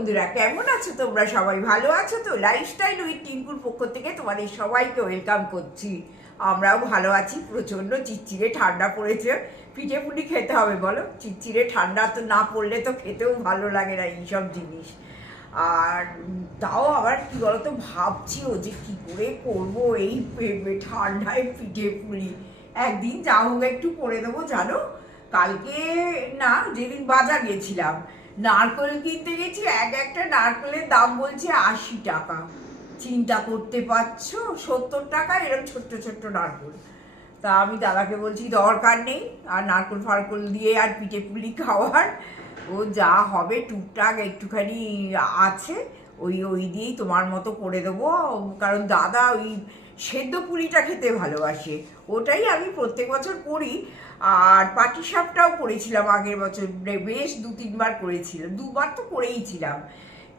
বন্ধুরা, কেমন আছো তোমরা? সবাই ভালো আছো তো? লাইফস্টাইল উইথ টিঙ্কুর পক্ষ থেকে তোমাদের সবাইকে ওয়েলকাম করছি। আমরাও ভালো আছি, প্রচণ্ড চিচ্চিরে ঠান্ডা পড়েছে। পিঠে পুলি খেতে হবে, বলো? চিচ্চিরে ঠান্ডা তো না পড়লে তো খেতেও ভালো লাগে না এইসব জিনিস। আর তাও আবার কি বলতো ভাবছিও যে কি করে করব এই ঠান্ডায় পিঠে পুলি। একদিন যা হোক একটু করে দেবো, জানো? কালকে না, যেদিন বাজার গেছিলাম নারকেল কিনতে গেছি, এক একটা নারকেলের দাম বলছে আশি টাকা। চিন্তা করতে পারছ? সত্তর টাকা এরকম ছোট্ট ছোট্ট নারকল। তা আমি দাদাকে বলছি, দরকার নেই, আর নারকোল ফারকল দিয়ে আর পিঠে পুলি খাওয়ার। ও যা হবে, টুকটাক একটুখানি আছে। ওই ওই দিয়েই তোমার মতো করে দেবো। কারণ দাদা ওই সেদ্ধ পুলিটা খেতে ভালোবাসে। ওটাই আমি প্রত্যেক বছর করি। আর পাটি সাপটাও করেছিলাম আগের বছর। বেশ দু, তিনবার করেছিলাম। দুবার তো করেইছিলাম।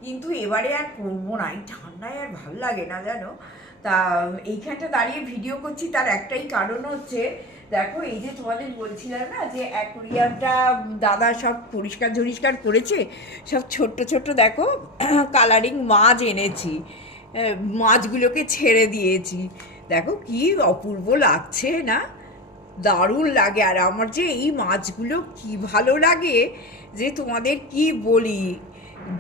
কিন্তু এবারে আর করব না। এই ঠান্ডায় আর ভালো লাগে না, জানো? তা, এইখানটা দাঁড়িয়ে ভিডিও করছি। তার একটাই কারণ হচ্ছে দেখো, এই যে তোমাদের বলছিলাম না যে অ্যাকোরিয়ামটা দাদা সব পরিষ্কার ঝরিষ্কার করেছে, সব ছোট্ট ছোট্ট দেখো কালারিং মাছ এনেছি মাছগুলোকে ছেড়ে দিয়েছি। দেখো কি অপূর্ব লাগছে না? দারুণ লাগে। আর আমার যে এই মাছগুলো কি ভালো লাগে যে তোমাদের কি বলি,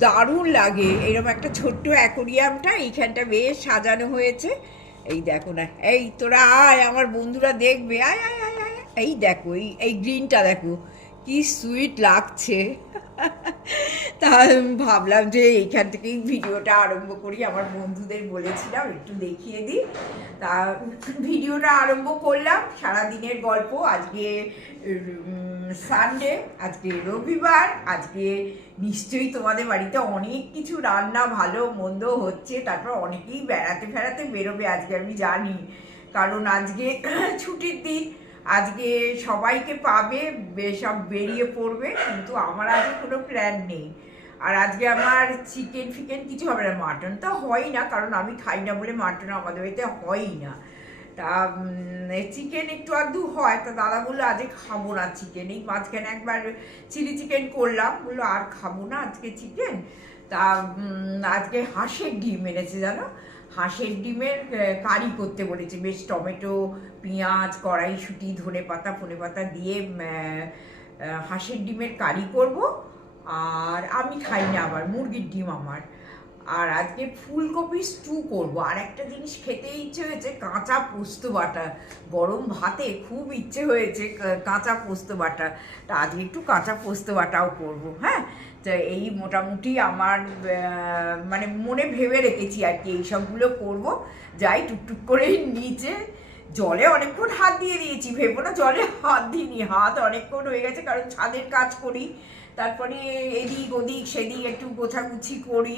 দারুণ লাগে। এরকম একটা ছোট্ট অ্যাকোরিয়ামটা এইখানটা বেশ সাজানো হয়েছে। এই দেখো না, এই তোরা আয়, আমার বন্ধুরা দেখবে, আয় আয় আয় আয়। এই দেখো, এই এই গ্রিনটা দেখো, কি সুইট লাগছে তা ভাবলাম যে এইখান থেকেই ভিডিওটা আরম্ভ করি, আমার বন্ধুদের বলেছিলাম, একটু দেখিয়ে দিই তা ভিডিওটা আরম্ভ করলাম, সারাদিনের গল্প, আজকে সানডে আজকে রবিবার, আজকে নিশ্চয়ই তোমাদের বাড়িতে অনেক কিছু রান্না ভালো, মন্দ হচ্ছে, তারপর অনেকেই বেড়াতে ফেরাতে বেরোবে, আজকে আমি জানি। কারণ আজকে ছুটির দিন, আজকে সবাইকে পাবে সব বেরিয়ে পড়বে, কিন্তু আমার আজকে কোনো প্ল্যান নেই। আর আজকে আমার চিকেন ফিকেন কিছু হবে না মাটন তো হয় না, কারণ আমি খাই না বলে মাটন আমাদের বাড়িতে হয়ই না। তা চিকেন একটু আধটু হয়, তা দাদা বলল, আজকে খাব না চিকেন এই মাঝখানে একবার চিলি চিকেন করলাম, বলল, আর খাব না আজকে চিকেন তা আজকে হাঁসের ডিম এনেছে, জানো? হাঁসের ডিমের কারি করতে বলেছে। বেশ টমেটো, পেঁয়াজ, কড়াইশুঁটি, ধনে পাতা, ফোনে পাতা দিয়ে হাঁসের ডিমের কারি করব। আর আমি খাই না আবার, মুরগির ডিম আমার। আর আজকে ফুলকপি স্টু করব। আর একটা জিনিস খেতে ইচ্ছে হয়েছে, কাঁচা পোস্ত বাটা গরম ভাতে খুব ইচ্ছে হয়েছে কাঁচা পোস্ত বাটা তা আজকে একটু কাঁচা পোস্ত বাটাও করব হ্যাঁ? তো এই মোটামুটি আমার মানে মনে ভেবে রেখেছি আর কি এইসবগুলো করব। যাই টুকটুক করে নিচে। জলে অনেকক্ষণ হাত দিয়ে দিয়েছি, ভেবো না জলে হাত দিইনি। হাত অনেকক্ষণ হয়ে গেছে, কারণ ছাদের কাজ করি। তারপরে এদিক ওদিক, সেদিক একটু গোছাগুছি করি।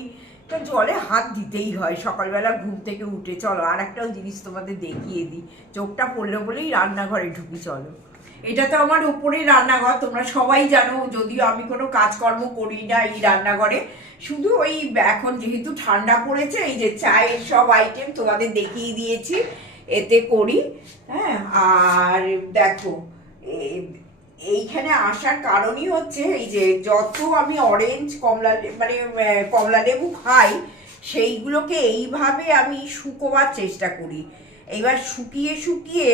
তো জলে হাত দিতেই হয়। সকালবেলা ঘুম থেকে উঠে চলো, আর একটাও জিনিস তোমাদের দেখিয়ে দিই। চোখটা পড়ল বলেই রান্নাঘরে ঢুকি, চলো। এটা তো আমার উপরে রান্নাঘর, তোমরা সবাই জানো, যদিও আমি কোনো কাজকর্ম করি না এই রান্নাঘরে। শুধু ওই এখন যেহেতু ঠান্ডা পড়েছে, এই যে চায়ের সব আইটেম তোমাদের দেখিয়ে দিয়েছি, এতে করি হ্যাঁ? আর দেখো এইখানে আসার কারণই হচ্ছে এই যে যত আমি অরেঞ্জ কমলা মানে কমলা লেবু খাই, সেইগুলোকে এইভাবে আমি শুকোবার চেষ্টা করি। এইবার শুকিয়ে শুকিয়ে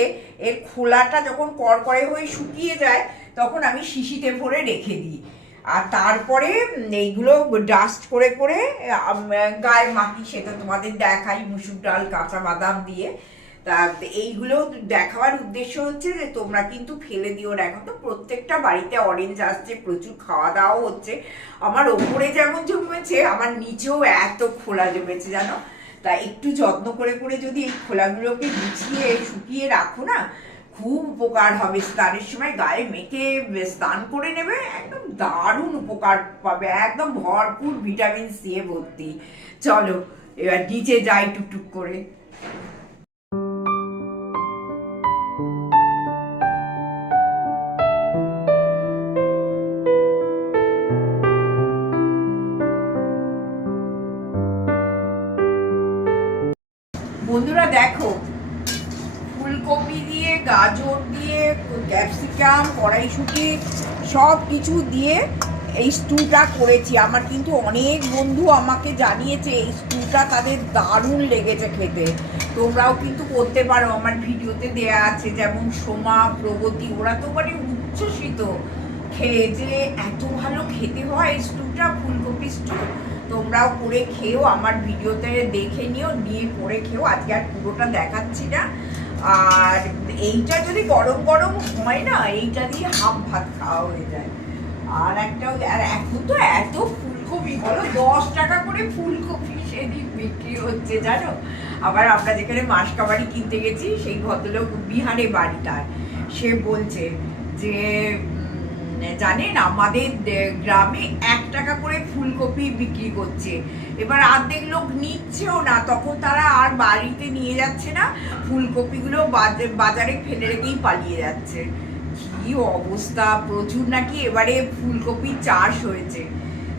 এর খোলাটা যখন করকরে হয়ে শুকিয়ে যায়, তখন আমি শিশিতে ভরে রেখে দিই। আর তারপরে এইগুলো ডাস্ট করে করে গায়ে মাখি সেটা তোমাদের দেখাই, মুসুর ডাল, কাঁচা বাদাম দিয়ে। তা এইগুলো দেখাবার উদ্দেশ্য হচ্ছে যে তোমরা কিন্তু ফেলে দিও না। এখন তো প্রত্যেকটা বাড়িতে অরেঞ্জ আসছে, প্রচুর খাওয়া দাওয়াও হচ্ছে। আমার ওপরে যেমন জমেছে, আমার নিচেও এত খোলা জমেছে, জানো? তা একটু যত্ন করে করে যদি এই খোলাগুলোকে গুছিয়ে, শুকিয়ে রাখো না, খুব উপকার হবে। স্নানের সময় গায়ে মেখে স্নান করে নেবে, একদম দারুণ উপকার পাবে। একদম ভরপুর ভিটামিন সি এ ভর্তি। চলো, এবার নিচে যাই টুকটুক করে। কড়াইশুটি সব কিছু দিয়ে এই স্টুটা করেছি। আমার কিন্তু অনেক বন্ধু আমাকে জানিয়েছে, এই স্টুটা তাদের দারুণ লেগেছে খেতে। তোমরাও কিন্তু করতে পারো। আমার ভিডিওতে দেয়া আছে, যেমন সোমা, প্রগতি, ওরা তো মানে উচ্ছ্বসিত। খেয়ে যে এত ভালো খেতে হয় স্টুটা ফুলকপি স্টু তোমরাও করে খেও আমার ভিডিওতে দেখে নিও, নিয়ে করে খেও আজকে আর পুরোটা দেখাচ্ছি না। আর এইটা যদি গরম গরম হয় না, এইটা দিয়ে হাফ ভাত খাওয়া হয়ে যায়। আর একটা আর এখন তো এত ফুলকপি, বলো দশ টাকা করে ফুলকপি সেদিন বিক্রি হচ্ছে, জানো? আবার আমরা যেখানে মাসকাবাড়ি কিনতে গেছি, সেই ভদ্রলোক বিহারে বাড়ি তার সে বলছে যে জানেন, আমাদের গ্রামে এক টাকা করে ফুলকপি বিক্রি করছে। এবার অর্ধেক লোক নিচ্ছেও না, তখন তারা আর বাড়িতে নিয়ে যাচ্ছে না, ফুলকপিগুলো বাজে- বাজারে ফেলে রেখেই পালিয়ে যাচ্ছে। কি অবস্থা, প্রচুর নাকি এবারে ফুলকপি চাষ হয়েছে।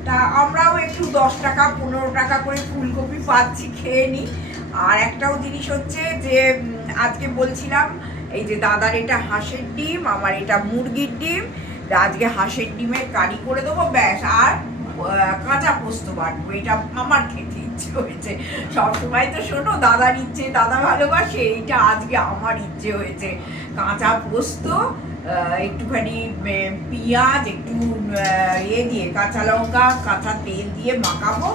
তা আমরাও একটু দশ টাকা, পনেরো টাকা করে ফুলকপি পাচ্ছি, খেয়ে নিই। আর একটাও জিনিস হচ্ছে যে আজকে বলছিলাম, এই যে দাদার এটা হাঁসের ডিম, আমার এটা মুরগির ডিম। আজকে হাঁসের ডিমের কারি করে দেবো, ব্যাস। আর কাঁচা পোস্ত বাটবো। এটা আমার খেতে ইচ্ছে হয়েছে। সবসময় তো শোনো, দাদার ইচ্ছে, দাদা ভালোবাসে, এইটা আজকে আমার ইচ্ছে হয়েছে। কাঁচা পোস্ত একটুখানি পেঁয়াজ, একটু ইয়ে দিয়ে, কাঁচা লঙ্কা, কাঁচা তেল দিয়ে মাখাবো।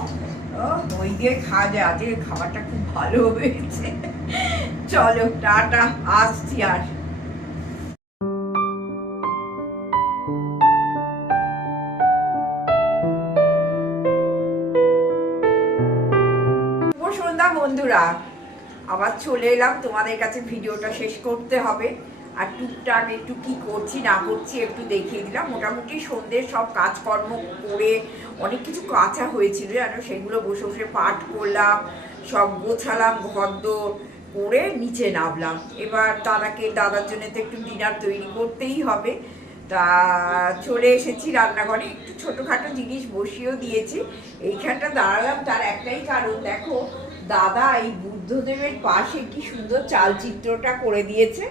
ওই দিয়ে খাওয়া যায়। আজকে খাবারটা খুব ভালো হয়েছে। চলো, টাটা। আসছি আর। বন্ধুরা, আবার চলে এলাম। তোমাদের কাছে ভিডিওটা শেষ করতে হবে। আর টুকটাক একটু কি করছি, না করছি একটু দেখিয়ে দিলাম। মোটামুটি সন্ধ্যের সব কাজকর্ম করে অনেক কিছু কাঁচা হয়েছিল, জানো? সেগুলো বসে বসে পাঠ করলাম, সব গোছালাম ঘরদোর করে নিচে নামলাম। এবার দাদাকে, দাদার জন্য তো একটু ডিনার তৈরি করতেই হবে। তা চলে এসেছি রান্নাঘরে। একটু ছোটোখাটো জিনিস বসিয়েও দিয়েছি। এইখানটা দাঁড়ালাম, তার একটাই কারণ, দেখো দাদা, এই বুদ্ধদেবের পাশে কি সুন্দর চালচিত্রটা করে দিয়েছে।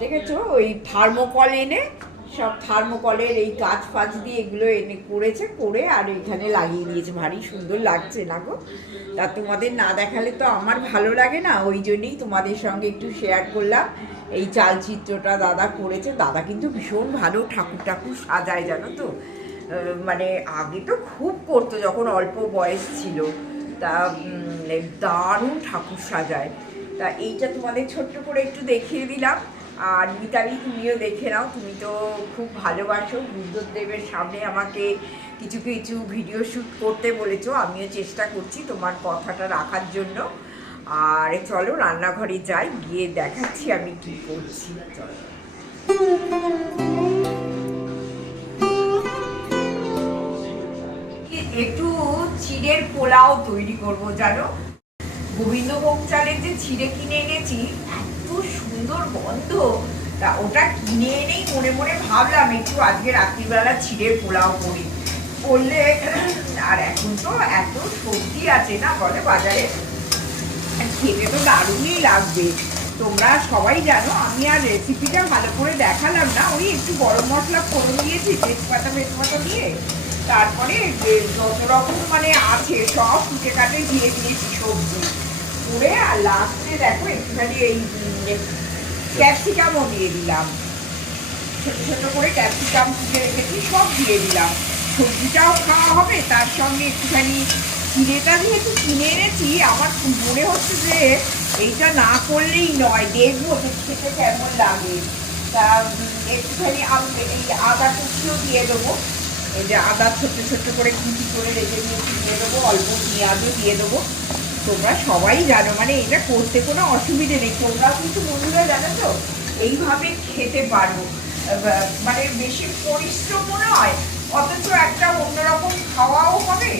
দেখেছ? ওই থার্মোকল এনে, সব থার্মোকলের এই কাজ ফাজ দিয়ে এগুলো এনে করেছে, করে আর এখানে লাগিয়ে দিয়েছে। ভারী সুন্দর লাগছে না গো? তা তোমাদের না দেখালে তো আমার ভালো লাগে না। ওই জন্যেই তোমাদের সঙ্গে একটু শেয়ার করলাম। এই চালচিত্রটা দাদা করেছে। দাদা কিন্তু ভীষণ ভালো ঠাকুর ঠাকুর সাজায়, জানো তো? মানে আগে তো খুব করতো, যখন অল্প বয়স ছিল। তা দারুণ ঠাকুর সাজায়। তা এইটা তোমাদের ছোট্ট করে একটু দেখিয়ে দিলাম। আর মিতালি, তুমিও দেখে নাও। তুমি তো খুব ভালোবাসো। বুদ্ধদেবের সামনে আমাকে কিছু কিছু ভিডিও শ্যুট করতে বলেছ। আমিও চেষ্টা করছি তোমার কথাটা রাখার জন্য। আর চলো, রান্নাঘরে যাই। গিয়ে দেখাচ্ছি আমি কি করছি। চলো। পোলাও তৈরি করব, জানো? গোবিন্দভোগ চালের যে ছিঁড়ে কিনে এনেছি, এত সুন্দর গন্ধ। তা ওটা কিনে এনেই মনে মনে ভাবলাম, একটু আজকে রাত্রিবেলা ছিঁড়ে পোলাও করি। করলে, আর এখন তো এত সবজি আছে না, বলে বাজারে। খেতে তো দারুণই লাগবে। তোমরা সবাই জানো, আমি আর রেসিপিটা ভালো করে দেখালাম না। ওই একটু গরম মশলা ফোড়ন দিয়েছি, তেজপাতা তেজপাতা দিয়ে। তারপরে যত রকম মানে আছে সব কুটে কাটে দিয়ে দিয়েছি সবজি। করে আর লাস্টে দেখো একটুখানি এই ক্যাপসিকামও দিয়ে দিলাম। ছোট ছোট করে ক্যাপসিকাম কুটে রেখেছি, সব দিয়ে দিলাম। সবজিটাও খাওয়া হবে, তার সঙ্গে একটুখানি চিড়েটা যেহেতু কিনে এনেছি, আমার মনে হচ্ছে যে এইটা না করলেই নয়, দেখব খেতে কেমন লাগে। তা একটুখানি আম- এই আদা কুচিও দিয়ে দেবো। এই যে আদা ছোট্ট ছোট্ট করে কুচি করে রেখে দিয়েছি দিয়ে দেবো অল্প পেঁয়াজও দিয়ে দেবো। তোমরা সবাই জানো মানে এটা করতে কোনো অসুবিধে নেই। তোমরা কিন্তু বন্ধুরা জানো তো এইভাবে খেতে পারো আহ, মানে বেশি পরিশ্রমও নয় অথচ একটা অন্যরকম খাওয়াও হবে।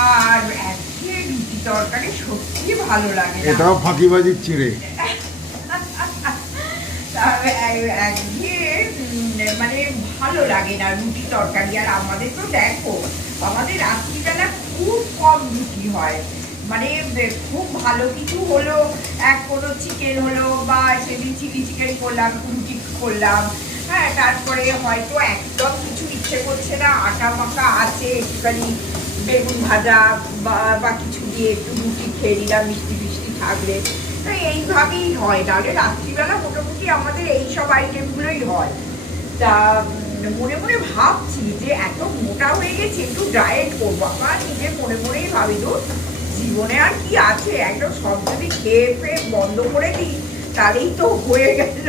আর একঘেয়ে তরকারি সত্যি ভালো লাগে এটাও ফাঁকিবাজির চিড়ে। মানে ভালো লাগে না রুটি তরকারি, আর আমাদের তো দেখো, আমাদের রাত্রিবেলা খুব কম রুটি হয়। মানে খুব ভালো কিছু হলো, এক কোনো চিকেন হলো বা সেদিন চিলি চিকেন করলাম, রুটি করলাম হ্যাঁ তারপরে হয়তো একদম কিছু ইচ্ছে করছে না, আটা মাখা আছে, একটুখানি বেগুন ভাজা বা বা কিছু দিয়ে একটু রুটি খেয়ে নিলাম, মিষ্টি ফিষ্টি থাকলে। তো এইভাবেই হয় তাহলে রাত্রিবেলা মোটামুটি আমাদের এইসব আইটেমগুলোই হয়। তা মনে মনে ভাবছি যে এত মোটা হয়ে গেছে, একটু ডায়েট করব। আমার নিজে মনে মনেই ভাবি তো জীবনে আর কি আছে? একদম সব যদি খেয়ে ফেয়ে বন্ধ করে দিই, তাহলেই তো হয়ে গেল।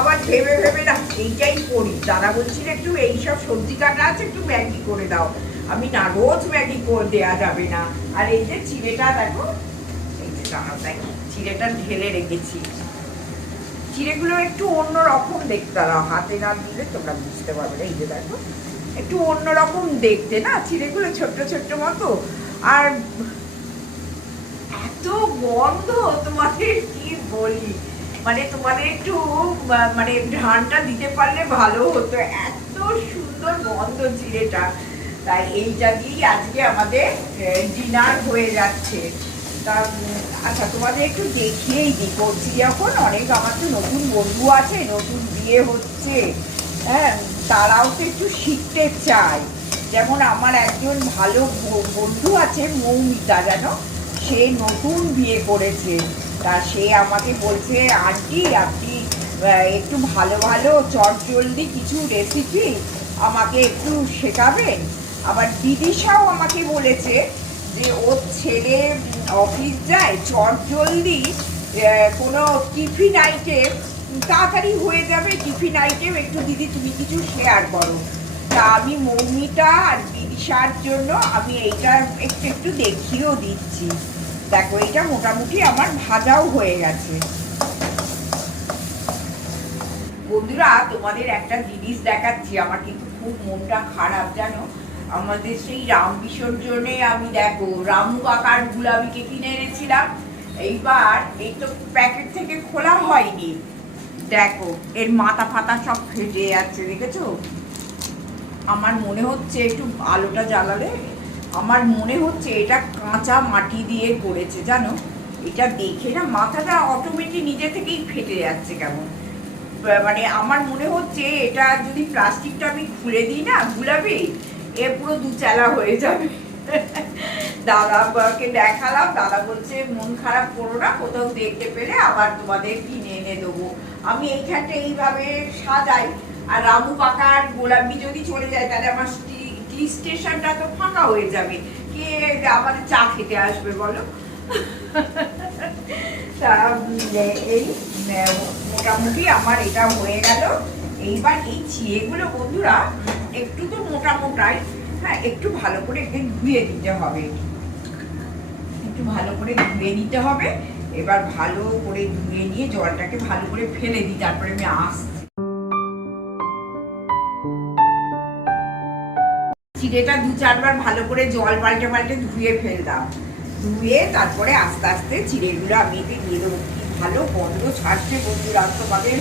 আবার ভেবে ভেবে না, এইটাই করি। দাদা বলছিল, একটু এইসব সবজি কাটা আছে, একটু ম্যাগি করে দাও। আমি, না, রোজ ম্যাগি করে দেওয়া যাবে না। আর এই যে চিড়েটা দেখো, এই যে দাঁড়াও, দেখো, চিড়েটা ঢেলে রেখেছি। চিড়েগুলো একটু অন্য রকম দেখতে দাঁড়াও হাতে না দিলে তোমরা বুঝতে পারবে না। এই যে দেখো, একটু অন্য রকম দেখতে না চিড়েগুলো ছোট্ট ছোট্ট মতো। আর এত গন্ধ, তোমাদের কি বলি? মানে তোমাদের একটু মানে ধানটা দিতে পারলে ভালো হতো। এত সুন্দর গন্ধ চিড়েটা তাই এইটা দিয়েই আজকে আমাদের ডিনার হয়ে যাচ্ছে। তা আচ্ছা তোমাদের একটু দেখিয়েই দিই। করছি যখন অনেক আমার তো নতুন বন্ধু আছে, নতুন বিয়ে হচ্ছে হ্যাঁ তারাও তো একটু শিখতে চায়। যেমন আমার একজন ভালো বন্ধু আছে, মৌমিতা, জানো? সে নতুন বিয়ে করেছে। তা সে আমাকে বলছে, আন্টি, আপনি একটু ভালো ভালো, চটজলদি কিছু রেসিপি আমাকে একটু শেখাবেন? আবার দিদিশাও আমাকে বলেছে যে ওর ছেলে অফিস যায় চটজলদি আহ, কোনো টিফিন আইটেম তাড়াতাড়ি হয়ে যাবে টিফিন আইটেম একটু দিদি তুমি কিছু শেয়ার করো। তা আমি মৌমিতা আর বিদিশার জন্য আমি এইটা একটু একটু দেখিয়েও দিচ্ছি। দেখো এটা মোটামুটি আমার ভাজাও হয়ে গেছে। বন্ধুরা তোমাদের একটা জিনিস দেখাচ্ছি আমার কিন্তু খুব মনটা খারাপ জানো? আমাদের সেই রাম বিসর্জনে আমি দেখো রামু কাকার গুলাবিকে কিনে এনেছিলাম। এইবার এই তো প্যাকেট থেকে খোলা হয়নি। দেখো, এর মাথা ফাতা সব ফেটে যাচ্ছে, দেখেছ? আমার মনে হচ্ছে একটু আলোটা জ্বালালে, আমার মনে হচ্ছে এটা কাঁচা মাটি দিয়ে করেছে, জানো? এটা দেখে না মাথাটা অটোমেটিক নিজে থেকেই ফেটে যাচ্ছে কেমন। মানে আমার মনে হচ্ছে এটা যদি প্লাস্টিকটা আমি খুলে দিই না, গুলাবি এ পুরো দুচালা হয়ে যাবে। দাদাকে দেখালাম, দাদা বলছে, মন খারাপ করো না, কোথাও দেখতে পেলে আবার তোমাদের কিনে এনে দেবো। আমি এইখানটা এইভাবে সাজাই, আর রামু কাকার গোলাপি যদি চলে যায়, তাহলে আমার টি- স্টেশনটা তো ফাঁকা হয়ে যাবে। কে আমাদের চা খেতে আসবে বলো? তা এই মোটামুটি আমার এটা হয়ে গেল। এইবার এই চিড়েগুলো বন্ধুরা একটু তো মোটা মোটাই হ্যাঁ একটু ভালো করে একে ধুয়ে দিতে হবে। একটু ভালো করে ধুয়ে নিতে হবে। এবার ভালো করে ধুয়ে নিয়ে জলটাকে ভালো করে ফেলে দিই, তারপরে আমি আসছি। চিড়েটা দু চারবার ভালো করে জল পাল্টে পাল্টে ধুয়ে ফেললাম। ধুয়ে তারপরে আস্তে আস্তে চিড়েগুলো আমি এতে দিয়ে দেবো। কি ভালো গন্ধ ছাড়ছে বন্ধুরা তোমাদের।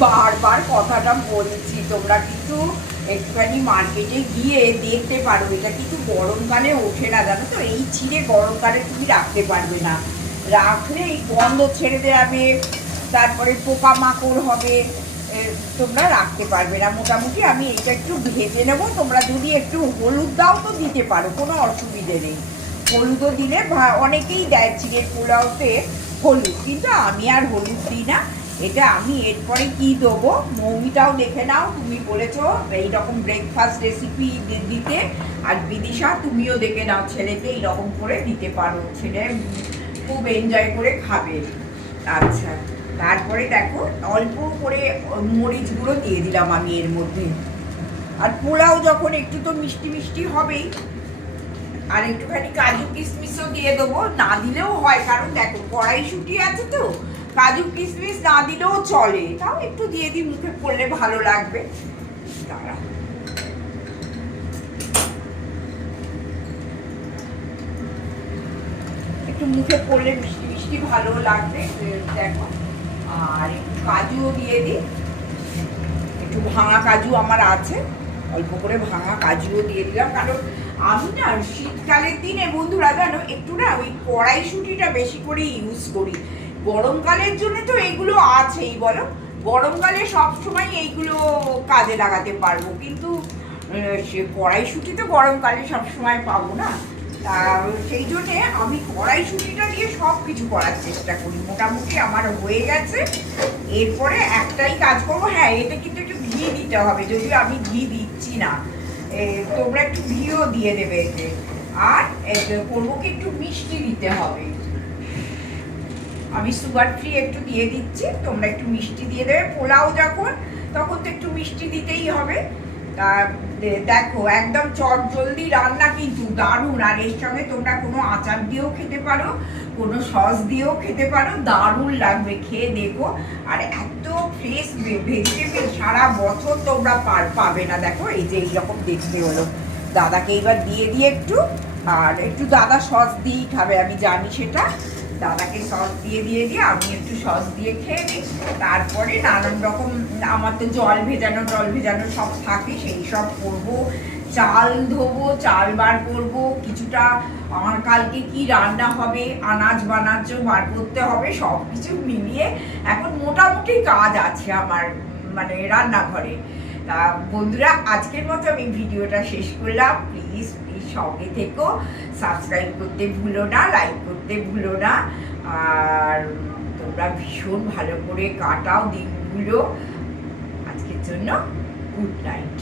বারবার কথাটা বলছি, তোমরা কিন্তু একটুখানি মার্কেটে গিয়ে দেখতে পারো, এটা কিন্তু গরমকালে ওঠে না, জানো তো? এই চিড়ে গরমকালে তুমি রাখতে পারবে না। রাখলে এই গন্ধ ছেড়ে দেবে তারপরে পোকামাকড় হবে তোমরা রাখতে পারবে না। মোটামুটি আমি এটা একটু ভেজে নেব, তোমরা যদি একটু হলুদ দাও তো দিতে পারো, কোনো অসুবিধে নেই। হলুদও দিলে অনেকেই দেয় চিড়ের পোলাওতে হলুদ, কিন্তু আমি আর হলুদ দিই না। এটা আমি এরপরে কি দেবো? মৌমিটাও দেখে নাও, তুমি বলেছ এইরকম ব্রেকফাস্ট রেসিপি দিতে। আর বিদিশা, তুমিও দেখে নাও, ছেলেকে এইরকম করে দিতে পারো। ছেলে খুব এনজয় করে খাবে। আচ্ছা তারপরে দেখো, অল্প করে মরিচ গুঁড়ো দিয়ে দিলাম আমি এর মধ্যে। আর পোলাও যখন একটু তো মিষ্টি মিষ্টি হবেই, আর একটুখানি কাজু কিশমিশও দিয়ে দেবো। না দিলেও হয়, কারণ দেখো কড়াইশুটি আছে তো কাজু কিশমিশ না দিলেও চলে। তাও একটু দিয়ে দিই মুখে পড়লে ভালো লাগবে। একটু মুখে পড়লে মিষ্টি মিষ্টি ভালো লাগবে দেখো। আর একটু কাজুও দিয়ে দিই। একটু ভাঙা কাজু আমার আছে। অল্প করে ভাঙা কাজুও দিয়ে দিলাম। কারণ আমি না শীতকালের দিনে, বন্ধুরা জানো, একটু না ওই কড়াইশুটিটা বেশি করে ইউজ করি। গরমকালের জন্য তো এগুলো আছেই, বলো? গরমকালে সব সময় এইগুলো কাজে লাগাতে পারব, কিন্তু সে কড়াইশুটি তো গরমকালে সব সময় পাবো না। তা, সেই জন্যে আমি কড়াইশুটিটা দিয়ে সব কিছু করার চেষ্টা করি। মোটামুটি আমার হয়ে গেছে। এরপরে একটাই কাজ করব। হ্যাঁ এটা কিন্তু একটু ঘি দিতে হবে, যদিও আমি ঘি দিচ্ছি না। তোমরা একটু ঘিও দিয়ে দেবে এতে। আর করব কি একটু মিষ্টি দিতে হবে। আমি সুগার ফ্রি একটু দিয়ে দিচ্ছি, তোমরা একটু মিষ্টি দিয়ে দেবে। পোলাও যখন, তখন তো একটু মিষ্টি দিতেই হবে। তা দেখো, একদম চট জলদি রান্না কিন্তু দারুণ। আর এর সঙ্গে তোমরা কোনো আচার দিয়েও খেতে পারো, কোনো সস দিয়েও খেতে পারো, দারুণ লাগবে, খেয়ে দেখো। আর এত ফ্রেশ ভেজিটেবল সারা বছর তোমরা পার, পাবে না। দেখো, এই যে এইরকম দেখতে হলো। দাদাকে এবার দিয়ে দিয়ে একটু। আর একটু দাদা সস দিয়েই খাবে, আমি জানি সেটা। দাদাকে সস দিয়ে দিয়ে দিয়ে আমি একটু সস দিয়ে খেয়ে নিই। তারপরে নানান রকম, আমার তো জল ভেজানো জল ভেজানো সব থাকে, সেই সব করব। চাল ধোবো, চাল বার করব, কিছুটা আমার কালকে কি রান্না হবে, আনাজ বানাজ বার করতে হবে, সব কিছু মিলিয়ে এখন মোটামুটি কাজ আছে আমার মানে রান্নাঘরে। তা বন্ধুরা, আজকের মতো আমি ভিডিওটা শেষ করলাম। প্লিজ প্লিজ সঙ্গে থেকো। সাবস্ক্রাইব করতে ভুলো না, লাইক করতে ভুলো না আর তোমরা ভীষণ ভালো করে কাটাও দিনগুলো। আজকের জন্য গুড নাইট